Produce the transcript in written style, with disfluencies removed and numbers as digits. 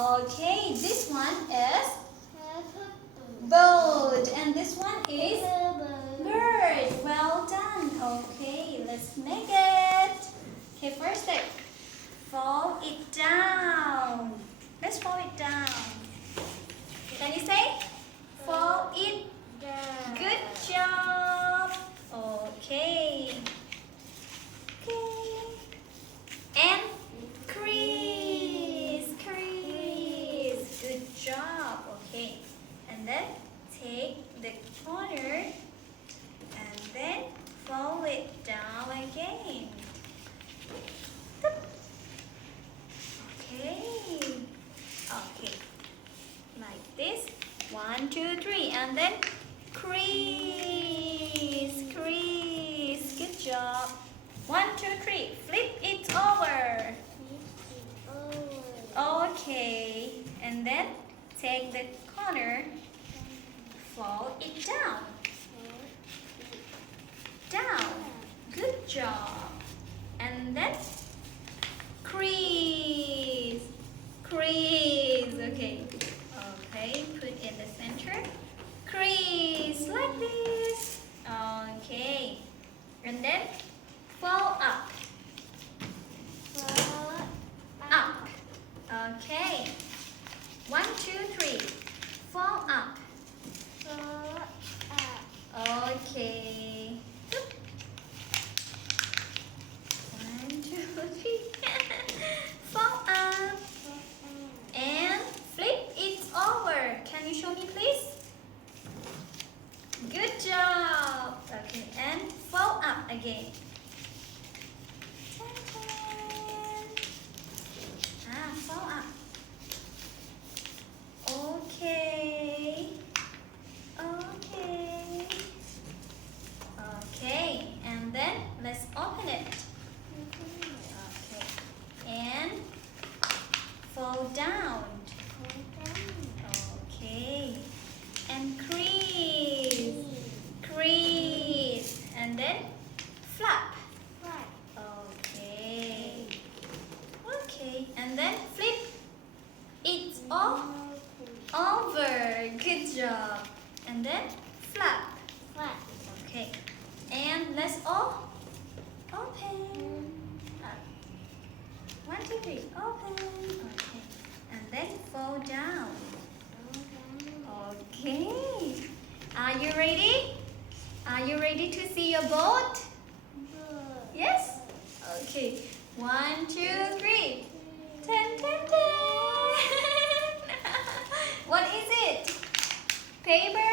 Okay, this one is boat and this one is bird. Well done. Okay, let's make it. Okay, first step. Fold it down. Let's fold it down. Can you say? Fold it. Good job. Okay. Okay. And crease. Good job. Okay. And then take the corner and then fold it down again. Okay, like this. 1, 2, 3, and then crease. Good job. 1, 2, 3. Flip it over. Okay, and then take the corner. Fold it down. Good job. And then crease. Okay, put in the center. Crease like this. Okay, and then fold up. Okay, 1, 2, 3. Fold up. Okay. 1, 2, 3. Fold up. And flip it over. Can you show me, please? Good job. Okay, and fold up again. Fold up. Okay, and then let's open it. Okay, and fold down. Okay, and crease, and then flap. Okay, and then flip it over. Good job. And then flap. Okay, and let's all open. 1, 2, 3. Open. Okay, and then fold down. Okay. Are you ready? Are you ready to see your boat? Yes? Okay. 1, 2, 3. 10. What is it? Paper?